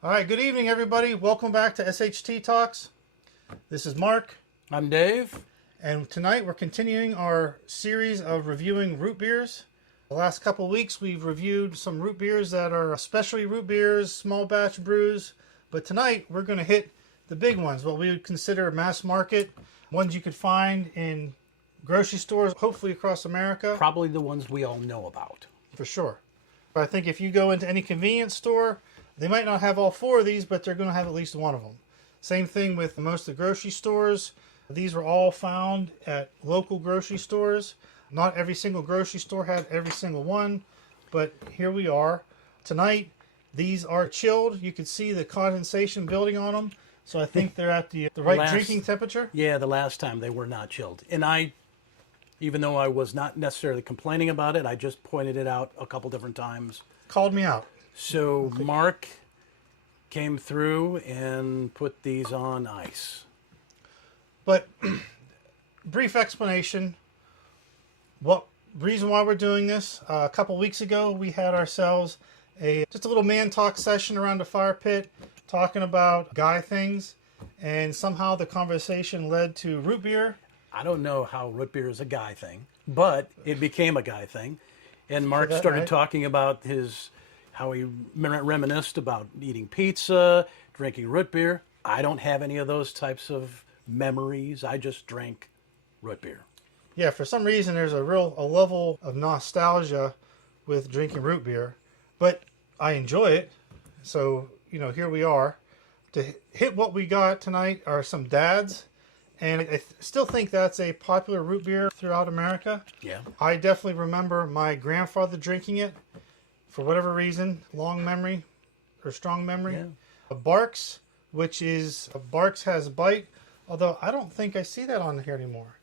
All right, good evening, everybody. Welcome back to SHT Talks. This is Mark, I'm Dave. and tonight we're continuing our series of reviewing root beers. The last couple of weeks, we've reviewed some root beers that are specialty root beers, small batch brews, but tonight we're going to hit the big ones, what we would consider mass market, ones you could find in grocery stores, hopefully across America. Probably the ones we all know about. For sure. But I think if you go into any convenience store, they might not have all four of these, but they're going to have at least one of them. Same thing with most of the grocery stores. These were all found at local grocery stores. Not every single grocery store had every single one, but here we are. Tonight, these are chilled. You can see the condensation building on them. So I think they're at the right drinking temperature. Yeah, the last time they were not chilled. And even though I was not necessarily complaining about it, I just pointed it out a couple different times. Called me out. So Mark came through and put these on ice. But brief explanation. What reason why we're doing this? A couple weeks ago, we had ourselves just a little man talk session around the fire pit, talking about guy things, and somehow the conversation led to root beer. I don't know how root beer is a guy thing, but it became a guy thing. And Mark started talking about how he reminisced about eating pizza, drinking root beer. I don't have any of those types of memories. I just drank root beer. Yeah, for some reason there's a level of nostalgia with drinking root beer, but I enjoy it. So, here we are. To hit what we got tonight are some dads, and I still think that's a popular root beer throughout America. Yeah. I definitely remember my grandfather drinking it for whatever reason, long memory or strong memory. Yeah. Barks, Barks has bite, although I don't think I see that on here anymore.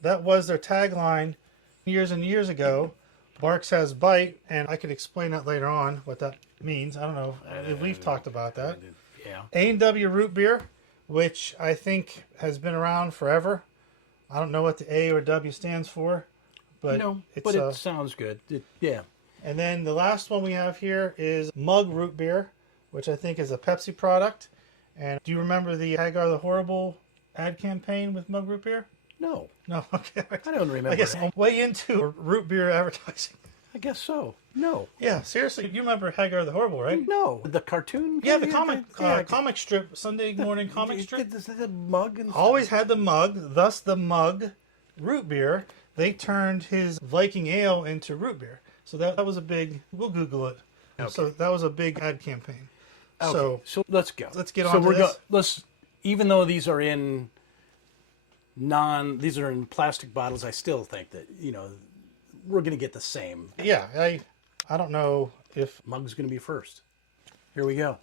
That was their tagline years and years ago. Barks has bite, and I could explain that later on, what that means. I don't know if we've talked about that. Yeah. A&W root beer, which I think has been around forever. I don't know what the A or W stands for, but it sounds good. Yeah. And then the last one we have here is Mug root beer, which I think is a Pepsi product. And do you remember the Hagar the Horrible ad campaign with Mug root beer? No. No, okay. I don't remember. I guess I'm way into root beer advertising. I guess so. No. Yeah, seriously, you remember Hagar the Horrible, right? No. The cartoon? Yeah, the comic strip, Sunday morning comic strip. The mug and Always had the mug, thus the Mug root beer. They turned his Viking ale into root beer. So that was a big, we'll Google it. Okay. So that was a big ad campaign. Okay. So let's go. Let's get on to this. Even though these are in plastic bottles, I still think that, we're going to get the same. Yeah, I don't know if Mug's going to be first. Here we go.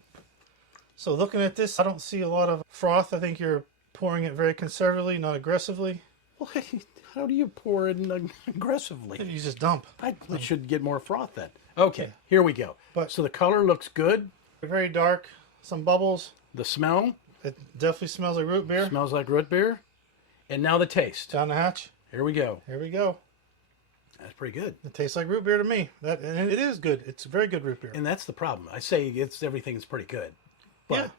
So looking at this, I don't see a lot of froth. I think you're pouring it very conservatively, not aggressively. Well, how do you pour it aggressively? You just dump. I should get more froth then. Okay, Here we go. So the color looks good. Very dark, some bubbles. The smell? It definitely smells like root beer. Smells like root beer. And now the taste. Down the hatch. Here we go. Here we go. That's pretty good. It tastes like root beer to me. And it is good. It's very good root beer. And that's the problem. I say everything is pretty good. But,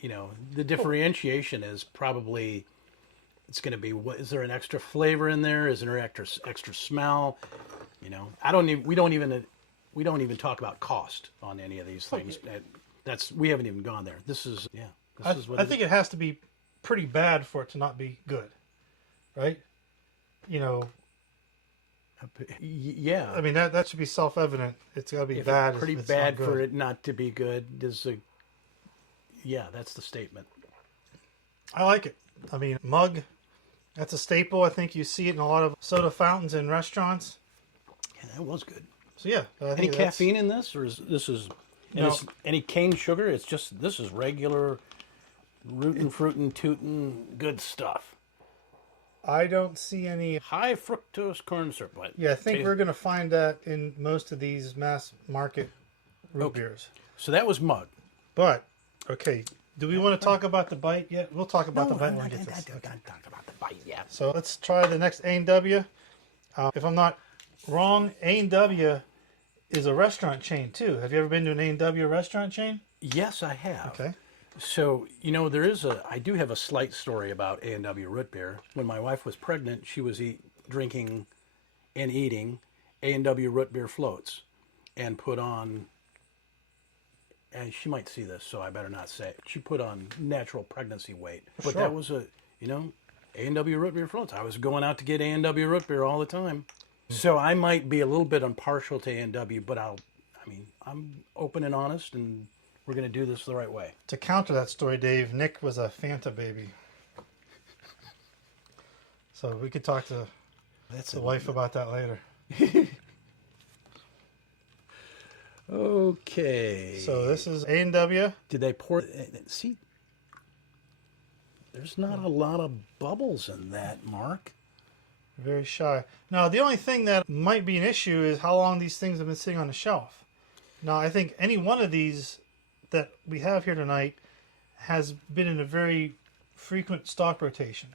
the differentiation is probably, it's going to be, is there an extra flavor in there? Is there extra smell? We don't even talk about cost on any of these things. We haven't even gone there. I think it has to be pretty bad for it to not be good. Right? Yeah. I mean, that should be self-evident. It's got to be bad. Pretty bad for it not to be good that's the statement. I like it. I mean, Mug, that's a staple. I think you see it in a lot of soda fountains in restaurants. Yeah, that was good. So yeah. Any caffeine in this, or any cane sugar? This is regular rootin' fruitin' tootin' good stuff. I don't see any high fructose corn syrup. Yeah, I think we're going to find that in most of these mass market root beers. So that was Mug. But, okay, do we want to talk about the bite yet? We'll talk about the bite when we get this. I don't talk about the bite yet. So let's try the next A&W. If I'm not wrong, A&W is a restaurant chain too. Have you ever been to an A&W restaurant chain? Yes, I have. Okay. So, I do have a slight story about A&W root beer. When my wife was pregnant, she was drinking and eating A&W root beer floats and put on, and she might see this, so I better not say it. She put on natural pregnancy weight. But Sure. that was A&W root beer floats. I was going out to get A&W root beer all the time. So I might be a little bit impartial to A&W, but I'm open and honest, and we're going to do this the right way. To counter that story, Dave, Nick was a Fanta baby. So we could talk to the wife about that later. Okay. So this is A&W. Did they pour? See, there's not a lot of bubbles in that, Mark. Very shy. Now, the only thing that might be an issue is how long these things have been sitting on the shelf. Now, I think any one of these that we have here tonight has been in a very frequent stock rotation.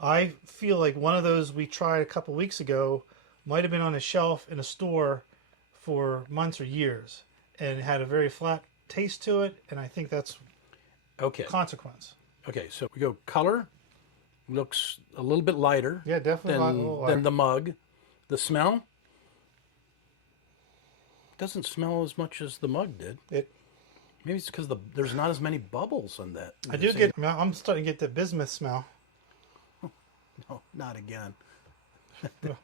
I feel like one of those we tried a couple weeks ago might have been on a shelf in a store for months or years and had a very flat taste to it, and I think that's Okay. consequence. Okay, so we go color. Looks a little bit lighter. Yeah, definitely a little lighter. than the mug. The smell doesn't smell as much as the mug did. Maybe it's because there's not as many bubbles in that. I'm starting to get the bismuth smell. No, not again.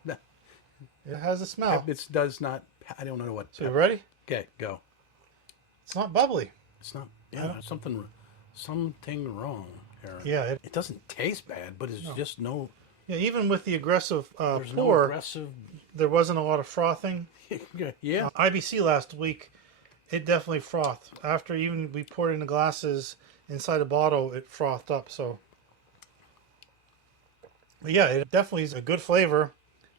It has a smell. It does not. I don't know what. So you ready? Okay, go. It's not bubbly. It's not. Yeah, there's something wrong here. Yeah, it doesn't taste bad, but it's just no. Yeah, even with the aggressive There's no pour, aggressive. there wasn't a lot of frothing. Yeah. IBC last week, it definitely frothed. After even we poured it in the glasses inside the bottle, it frothed up. So, but yeah, it definitely is a good flavor.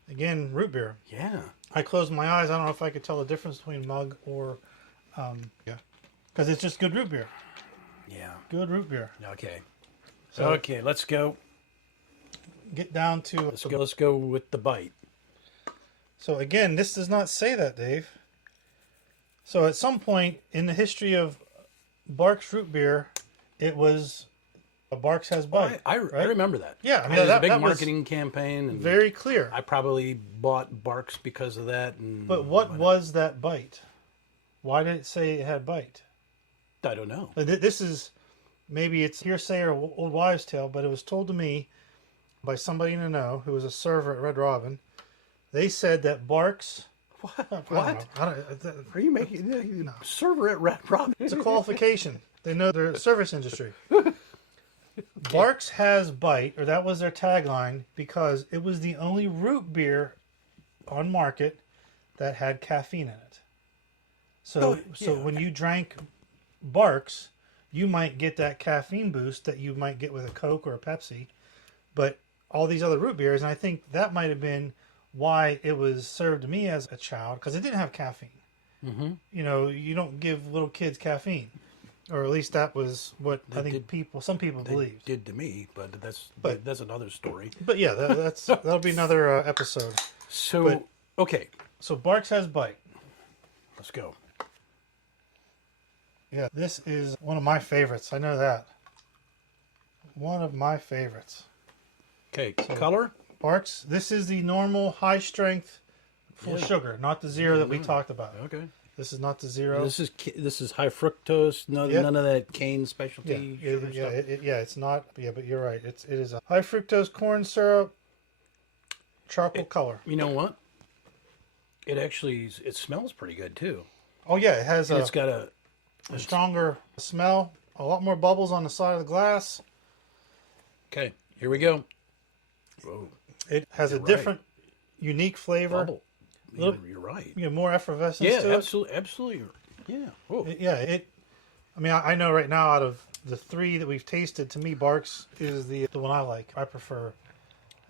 Again, root beer. Yeah. I closed my eyes. I don't know if I could tell the difference between mug or, because it's just good root beer. Yeah. Good root beer. Okay. So Okay, let's go. get down to Let's go with the bite. So again, this does not say that, Dave. So at some point in the history of Barks root beer, it was a Barks has bite. I right? remember that. Yeah, I mean, it was that- a big that was marketing campaign, and Very clear. I probably bought Barks because of that. But what was that bite? Why did it say it had bite? I don't know. This is maybe it's hearsay or old wives' tale, but it was told to me by somebody in the know who was a server at Red Robin. They said that Barks. What? Are you making server at Red Robin? It's a qualification. They know their service industry. Barks has bite, or that was their tagline, because it was the only root beer on market that had caffeine in it. So when you drank Barks, you might get that caffeine boost that you might get with a Coke or a Pepsi, but all these other root beers, and I think that might have been why it was served to me as a child, because it didn't have caffeine. Mm-hmm. You know, you don't give little kids caffeine, or at least that was what some people believed. Did to me, but that's another story. But yeah, that'll be another episode. So okay, So Barks has bite. let's go. Yeah, this is one of my favorites. I know that. One of my favorites. Okay, color. Barks. This is the normal high strength full sugar, not the zero that we talked about. Okay. This is not the zero. This is high fructose. None of that cane specialty. sugar stuff. It's not. Yeah, but you're right. It is a high fructose corn syrup, charcoal color. You know what? It smells pretty good too. Oh yeah, it has It's got a stronger smell. A lot more bubbles on the side of the glass. Okay, here we go. Whoa. It has a You're different, unique flavor. Bubble. You're right. You know, more effervescence Yeah, to it. absolutely. Yeah. Whoa. I mean, I know right now out of the three that we've tasted, to me, Barks is the one I like. I prefer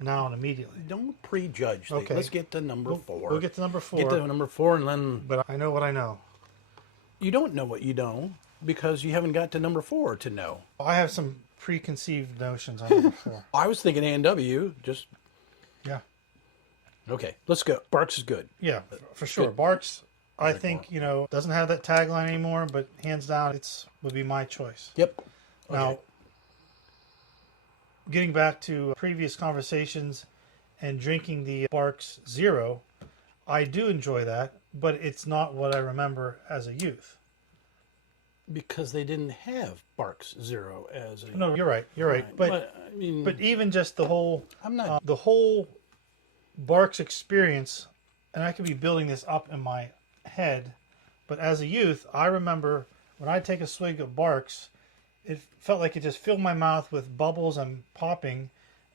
now and immediately. Don't prejudge. Okay. Let's get to number 4. We'll get to number 4. Get to number 4, and then But I know what I know. you don't know what you know because you haven't got to number 4 to know. I have some preconceived notions on number 4. I was thinking A&W. Just Yeah. okay. Let's go. Barks is good. Yeah, for sure. Good. Barks, I think, doesn't have that tagline anymore, but hands down, would be my choice. Yep. Okay. Now, getting back to previous conversations and drinking the Barks Zero, I do enjoy that, but it's not what I remember as a youth. Because they didn't have Barks Zero as a... No, you're right. You're right. But I mean... But even just the whole... I'm not... the whole Barks experience, and I could be building this up in my head, but as a youth, I remember when I'd take a swig of Barks, it felt like it just filled my mouth with bubbles and popping,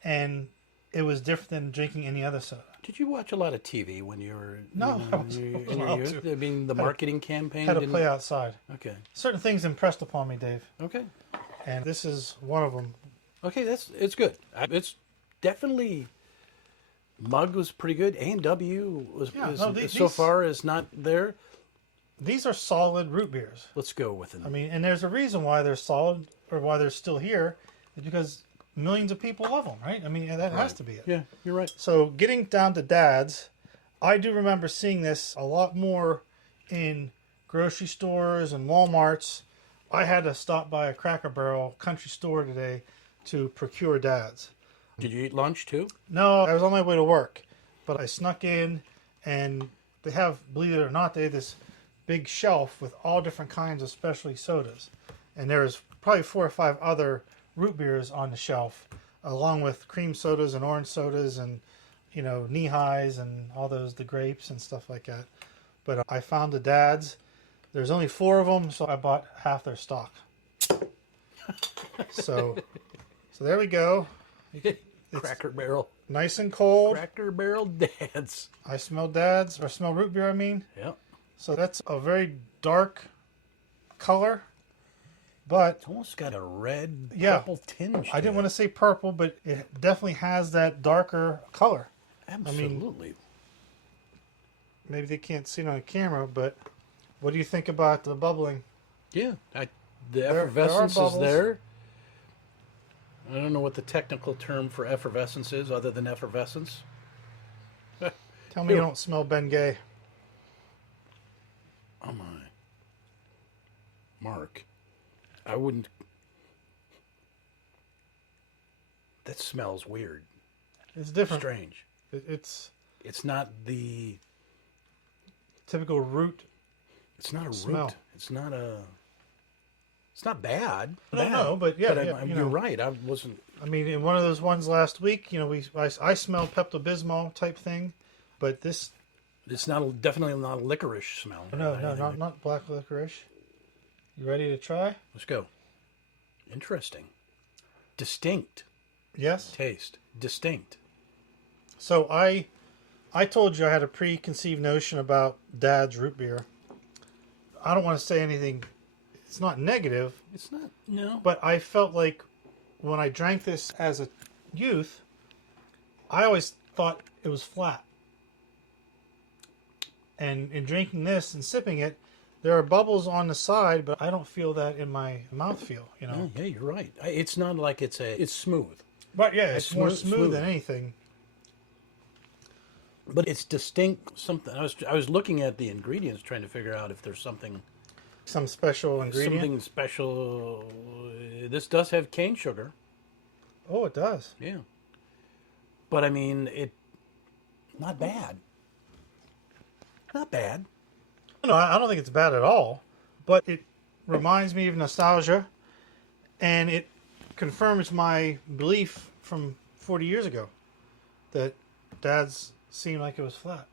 and it was different than drinking any other soda. Did you watch a lot of TV when you were in your youth? I mean, the marketing campaign had to play outside. Okay. Certain things impressed upon me, Dave. Okay. And this is one of them. Okay, it's good. It's definitely... Mug was pretty good. A&W so far is not there. These are solid root beers. Let's go with it. I mean, and there's a reason why they're solid or why they're still here. Is because millions of people love them, right? I mean, that has to be it. Yeah, you're right. So getting down to Dad's, I do remember seeing this a lot more in grocery stores and Walmarts. I had to stop by a Cracker Barrel country store today to procure Dad's. Did you eat lunch too? No, I was on my way to work, but I snuck in, and they have, believe it or not, they have this big shelf with all different kinds of specialty sodas. And there's probably 4 or 5 other root beers on the shelf, along with cream sodas and orange sodas and, knee-highs and all the grapes and stuff like that. But I found the Dad's. There's only 4 of them, so I bought half their stock. So there we go. Cracker Barrel. Nice and cold. Cracker Barrel Dad's. I smell Dad's, or smell root beer, I mean. Yep. So that's a very dark color, but... It's almost got a red, purple tinge. I didn't want to say purple, but it definitely has that darker color. Absolutely. I mean, maybe they can't see it on camera, but what do you think about the bubbling? Yeah. The effervescence is there. I don't know what the technical term for effervescence is other than effervescence. Tell me you don't smell Bengay. Oh my. Mark. I wouldn't... That smells weird. It's different. Strange. It's not the... typical root. It's not a smell. root. It's not a... It's not bad. No, but yeah, you're right. I wasn't... I mean, in one of those ones last week, I smelled Pepto-Bismol type thing, but this... It's definitely not a licorice smell. No, not black licorice. You ready to try? Let's go. Interesting. Distinct. Yes. Taste. Distinct. So I told you I had a preconceived notion about Dad's root beer. I don't want to say anything. It's not negative. It's not, no. But I felt like when I drank this as a youth, I always thought it was flat. And in drinking this and sipping it, there are bubbles on the side, but I don't feel that in my mouthfeel, Yeah, you're right. It's not like it's smooth. But yeah, it's more smooth than anything. But it's distinct something. I was looking at the ingredients trying to figure out if there's something... Some special ingredient? Something special. This does have cane sugar. Oh, it does? Yeah. But I mean, not bad. Not bad. No, I don't think it's bad at all. But it reminds me of nostalgia. And it confirms my belief from 40 years ago that Dad's seemed like it was flat.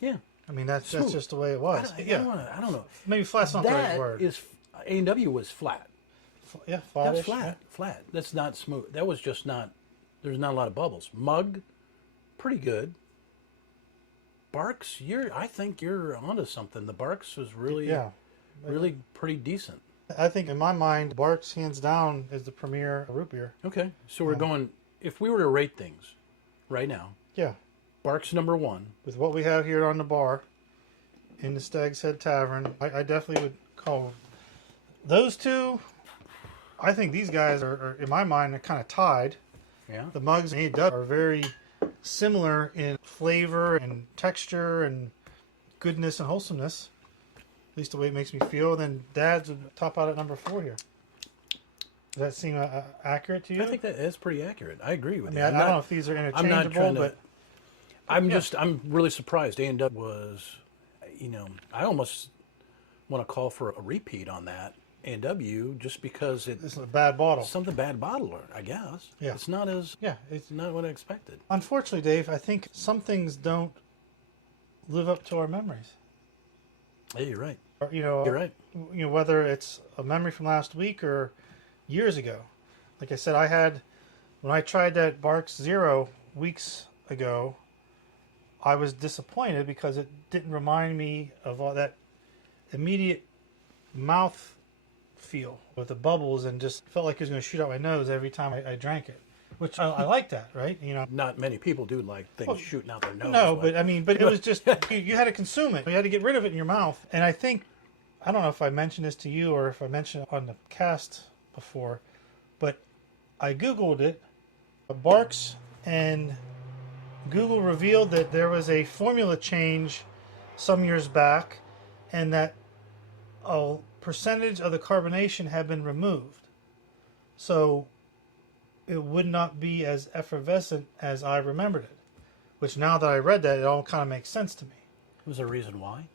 Yeah. I mean, that's just the way it was. I don't know. Maybe flat's not the right word. A&W was flat. Yeah, flat. That's flat. Flat. That's not smooth. That was just not... There's not a lot of bubbles. Mug, pretty good. Barks, I think you're onto something. The Barks was really pretty decent. I think in my mind, Barks hands down is the premier root beer. Okay, so we're going. If we were to rate things right now, yeah, Barks number 1 with what we have here on the bar in the Stagshead Tavern. I definitely would call those two. I think these guys are in my mind, are kind of tied. Yeah, the Mugs and A-Dub are very similar in flavor and texture and goodness and wholesomeness, at least the way it makes me feel. Then Dad's would top out at number 4 here. Does that seem accurate to you? I think that is pretty accurate. I agree with you. I don't know if these are I'm not interchangeable, trying to. but I'm really surprised. A&W was, I almost want to call for a repeat on that. A&W, just because it's a bad bottle. Something bad bottle, I guess. Yeah. It's not as. Yeah, it's not what I expected. Unfortunately, Dave, I think some things don't live up to our memories. Yeah, you're right. Or, You're right. Whether it's a memory from last week or years ago. Like I said, when I tried that Barks Zero weeks ago, I was disappointed because it didn't remind me of all that immediate mouth feel with the bubbles, and just felt like it was going to shoot out my nose every time I drank it. Which I like that, right? Not many people do like things shooting out their nose. No, but it was just you had to consume it. You had to get rid of it in your mouth. And I don't know if I mentioned this to you or if I mentioned it on the cast before, but I Googled it, Barks, and Google revealed that there was a formula change some years back, and that a percentage of the carbonation had been removed. So it would not be as effervescent as I remembered it. Which, now that I read that, it all kind of makes sense to me. Was there a reason why?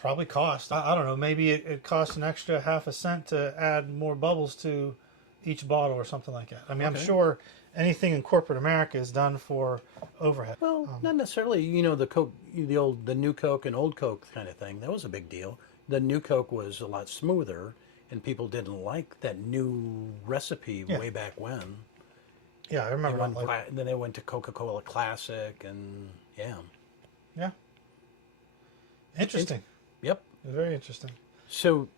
Probably cost. I don't know. Maybe it costs an extra half a cent to add more bubbles to each bottle or something like that. I'm sure anything in corporate America is done for overhead. Well, not necessarily. The Coke, the new Coke and old Coke kind of thing. That was a big deal. The new Coke was a lot smoother, and people didn't like that new recipe way back when. Yeah, I remember. Then they went to Coca-Cola Classic, and yeah, interesting. Yep, very interesting. So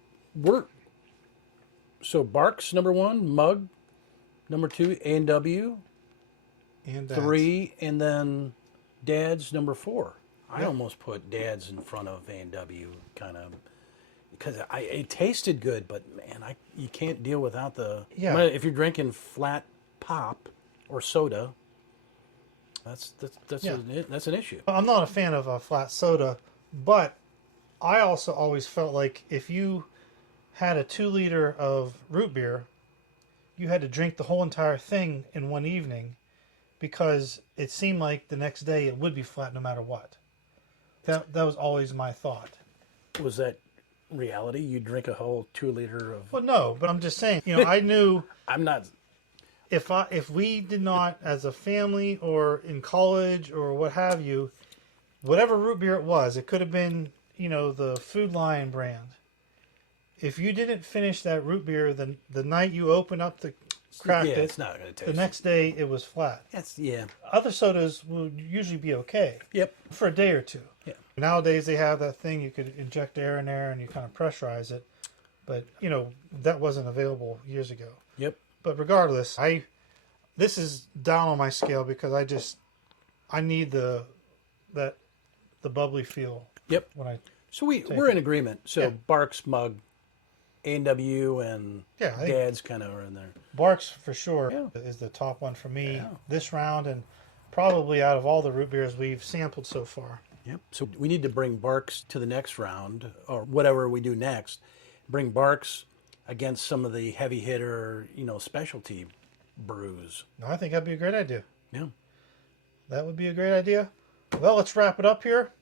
Barks number 1, Mug number 2, A&W, and 3, and then Dad's number 4. I almost put Dad's in front of A&W, kind of, because it tasted good, but man, you can't deal without the. Yeah. If you're drinking flat pop or soda, that's an issue. I'm not a fan of flat soda, but I also always felt like if you had a 2 liter of root beer, you had to drink the whole entire thing in one evening, because it seemed like the next day it would be flat no matter what. That was always my thought. Was that reality? You drink a whole 2 liter of. Well, no, but I'm just saying. I knew. I'm not. If we did not, as a family or in college or what have you, whatever root beer it was, it could have been the Food Lion brand. If you didn't finish that root beer the night you open up cracked it, it's not going to taste. The next day it was flat. Yeah. Other sodas will usually be okay. Yep. For a day or two. Yeah. Nowadays they have that thing you could inject air in there and you kind of pressurize it, but that wasn't available years ago. Yep. But regardless, this is down on my scale because I need the bubbly feel. Yep. So we're in agreement. So Barks, Mug, A&W, and Dad's kind of are in there. Barks for sure is the top one for me this round, and probably out of all the root beers we've sampled so far. Yep. So we need to bring Barks to the next round, or whatever we do next. Bring Barks against some of the heavy hitter, specialty brews. No, I think that'd be a great idea. Yeah. That would be a great idea. Well, let's wrap it up here.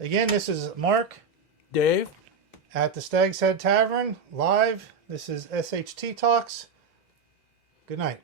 Again, this is Mark. Dave. At the Stagshead Tavern, live. This is SHT Talks. Good night.